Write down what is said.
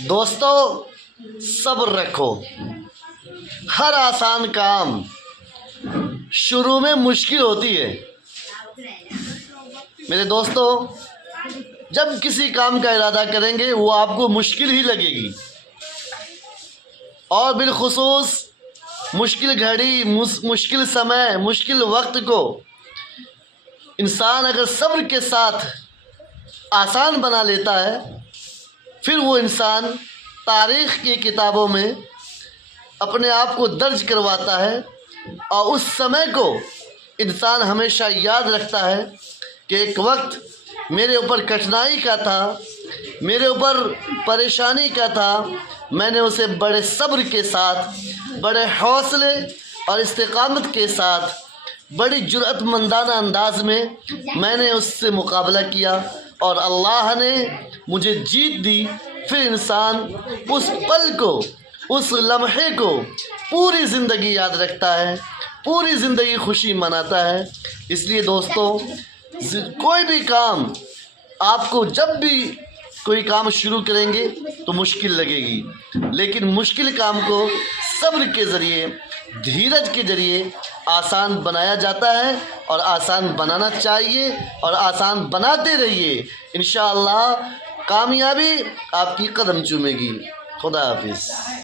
دوستو صبر رکھو. ہر آسان کام شروع میں مشکل ہوتی ہے. میرے دوستو جب کسی کام کا ارادہ کریں گے وہ آپ کو مشکل ہی لگے گی، اور بالخصوص مشکل گھڑی، مشکل سمے، مشکل وقت کو انسان اگر صبر کے ساتھ آسان بنا لیتا ہے، پھر وہ انسان تاریخ کی کتابوں میں اپنے آپ کو درج کرواتا ہے، اور اس سمے کو انسان ہمیشہ یاد رکھتا ہے کہ ایک وقت میرے اوپر کٹھنائی کا تھا، میرے اوپر پریشانی کا تھا، میں نے اسے بڑے صبر کے ساتھ، بڑے حوصلے اور استقامت کے ساتھ، بڑی جرأت مندانہ انداز میں نے اس سے مقابلہ کیا، اور اللہ نے مجھے جیت دی. پھر انسان اس پل کو، اس لمحے کو پوری زندگی یاد رکھتا ہے، پوری زندگی خوشی مناتا ہے. اس لیے دوستو کوئی بھی کام آپ کو، جب بھی کوئی کام شروع کریں گے تو مشکل لگے گی، لیکن مشکل کام کو صبر کے ذریعے، دھیرج کے ذریعے آسان بنایا جاتا ہے، اور آسان بنانا چاہیے، اور آسان بناتے رہیے. انشاءاللہ کامیابی آپ کی قدم چومے گی. خدا حافظ.